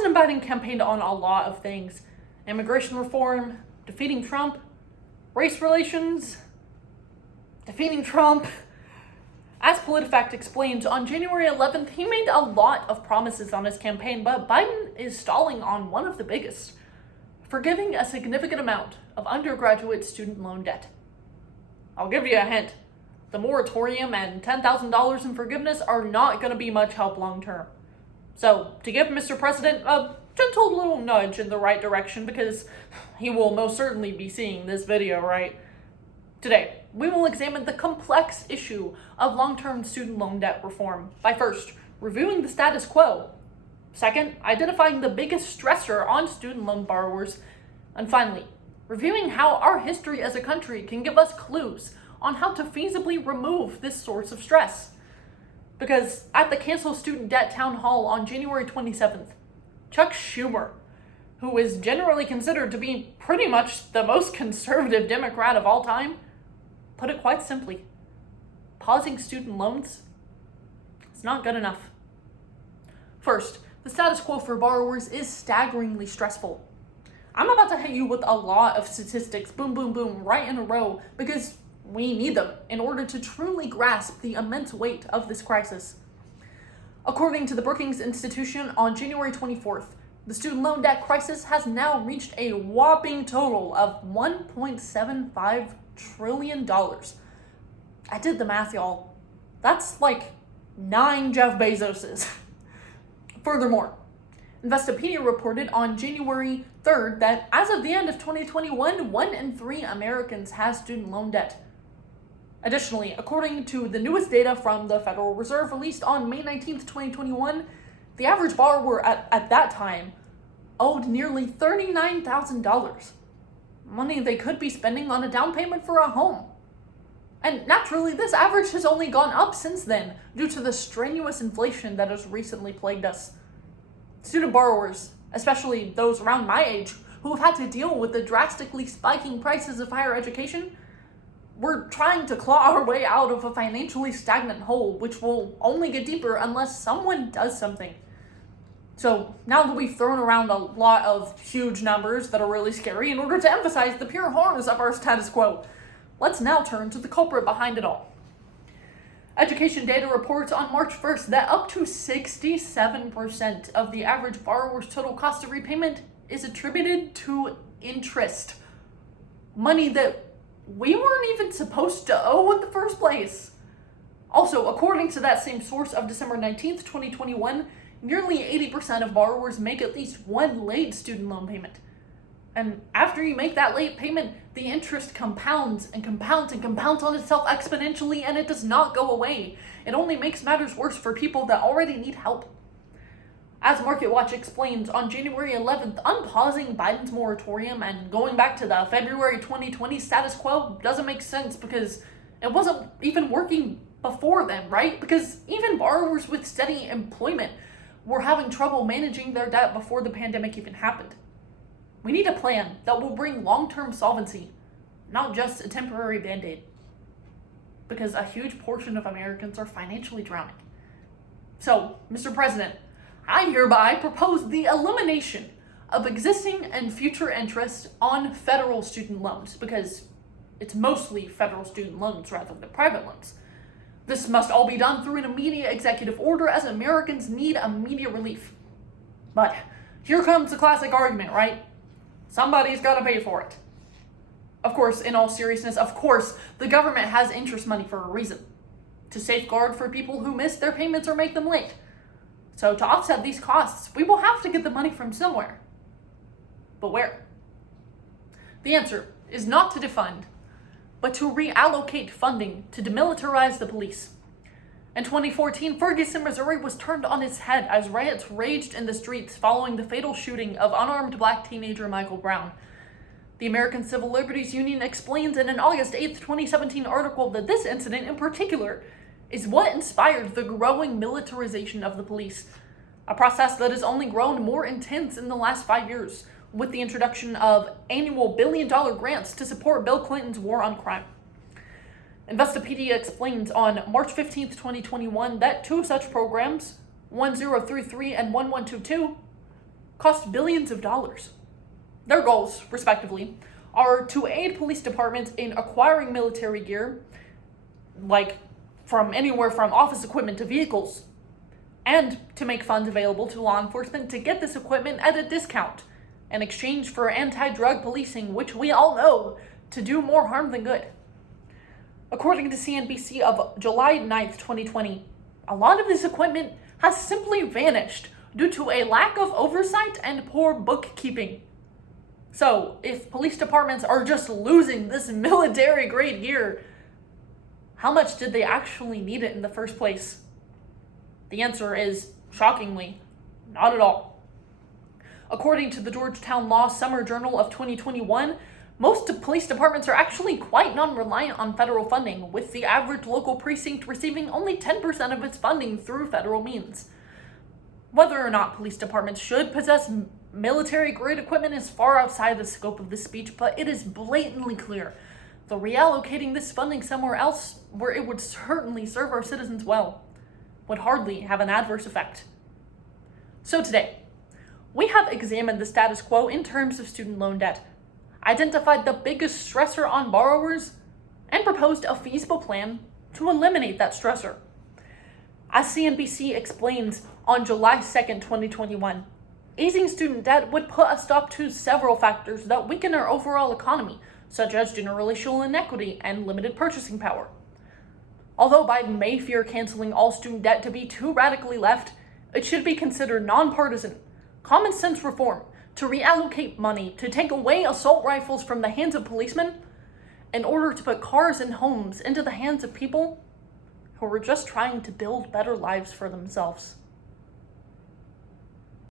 President Biden campaigned on a lot of things: immigration reform, defeating Trump, race relations, defeating Trump. As PolitiFact explains, on January 11th, he made a lot of promises on his campaign, but Biden is stalling on one of the biggest: forgiving a significant amount of undergraduate student loan debt. I'll give you a hint. The moratorium and $10,000 in forgiveness are not going to be much help long term. So, to give Mr. President a gentle little nudge in the right direction, because he will most certainly be seeing this video, right? Today, we will examine the complex issue of long-term student loan debt reform by first reviewing the status quo, second, identifying the biggest stressor on student loan borrowers, and finally, reviewing how our history as a country can give us clues on how to feasibly remove this source of stress. Because at the Cancel Student Debt Town Hall on January 27th, Chuck Schumer, who is generally considered to be pretty much the most conservative Democrat of all time, put it quite simply: pausing student loans is not good enough. First, the status quo for borrowers is staggeringly stressful. I'm about to hit you with a lot of statistics, boom, boom, boom, right in a row, because we need them in order to truly grasp the immense weight of this crisis. According to the Brookings Institution, on January 24th, the student loan debt crisis has now reached a whopping total of $1.75 trillion. I did the math, y'all. That's like 9 Jeff Bezoses. Furthermore, Investopedia reported on January 3rd that as of the end of 2021, 1 in 3 Americans has student loan debt. Additionally, according to the newest data from the Federal Reserve released on May 19th, 2021, the average borrower at that time owed nearly $39,000, money they could be spending on a down payment for a home. And naturally, this average has only gone up since then due to the strenuous inflation that has recently plagued us. Student borrowers, especially those around my age who have had to deal with the drastically spiking prices of higher education, we're trying to claw our way out of a financially stagnant hole, which will only get deeper unless someone does something. So now that we've thrown around a lot of huge numbers that are really scary in order to emphasize the pure horrors of our status quo, let's now turn to the culprit behind it all. Education data reports on March 1st that up to 67% of the average borrower's total cost of repayment is attributed to interest. Money that we weren't even supposed to owe in the first place. Also, according to that same source of December 19th, 2021, nearly 80% of borrowers make at least one late student loan payment. And after you make that late payment, the interest compounds and compounds and compounds on itself exponentially, and it does not go away. It only makes matters worse for people that already need help. As MarketWatch explains, on January 11th, unpausing Biden's moratorium and going back to the February 2020 status quo doesn't make sense because it wasn't even working before then, right? Because even borrowers with steady employment were having trouble managing their debt before the pandemic even happened. We need a plan that will bring long-term solvency, not just a temporary band-aid, because a huge portion of Americans are financially drowning. So, Mr. President, I hereby propose the elimination of existing and future interest on federal student loans, because it's mostly federal student loans rather than private loans. This must all be done through an immediate executive order as Americans need immediate relief. But here comes the classic argument, right? Somebody's got to pay for it. Of course, in all seriousness, the government has interest money for a reason: to safeguard for people who miss their payments or make them late. So to offset these costs, we will have to get the money from somewhere. But where? The answer is not to defund, but to reallocate funding to demilitarize the police. In 2014, Ferguson, Missouri was turned on its head as riots raged in the streets following the fatal shooting of unarmed black teenager Michael Brown. The American Civil Liberties Union explains in an August 8, 2017 article that this incident in particular is what inspired the growing militarization of the police, a process that has only grown more intense in the last 5 years, with the introduction of annual billion-dollar grants to support Bill Clinton's war on crime. Investopedia explains on March 15, 2021, that 2 such programs, 1033 and 1122, cost billions of dollars. Their goals, respectively, are to aid police departments in acquiring military gear, like from anywhere from office equipment to vehicles, and to make funds available to law enforcement to get this equipment at a discount in exchange for anti-drug policing, which we all know to do more harm than good. According to CNBC of July 9th, 2020, a lot of this equipment has simply vanished due to a lack of oversight and poor bookkeeping. So, if police departments are just losing this military-grade gear, how much did they actually need it in the first place? The answer is, shockingly, not at all. According to the Georgetown Law Summer Journal of 2021, most police departments are actually quite non-reliant on federal funding, with the average local precinct receiving only 10% of its funding through federal means. Whether or not police departments should possess military-grade equipment is far outside the scope of this speech, but it is blatantly clear that reallocating this funding somewhere else, where it would certainly serve our citizens well, would hardly have an adverse effect. So today, we have examined the status quo in terms of student loan debt, identified the biggest stressor on borrowers, and proposed a feasible plan to eliminate that stressor. As CNBC explains on July 2nd, 2021, easing student debt would put a stop to several factors that weaken our overall economy, such as generational inequity and limited purchasing power. Although Biden may fear canceling all student debt to be too radically left, it should be considered nonpartisan, common sense reform to reallocate money to take away assault rifles from the hands of policemen in order to put cars and homes into the hands of people who are just trying to build better lives for themselves.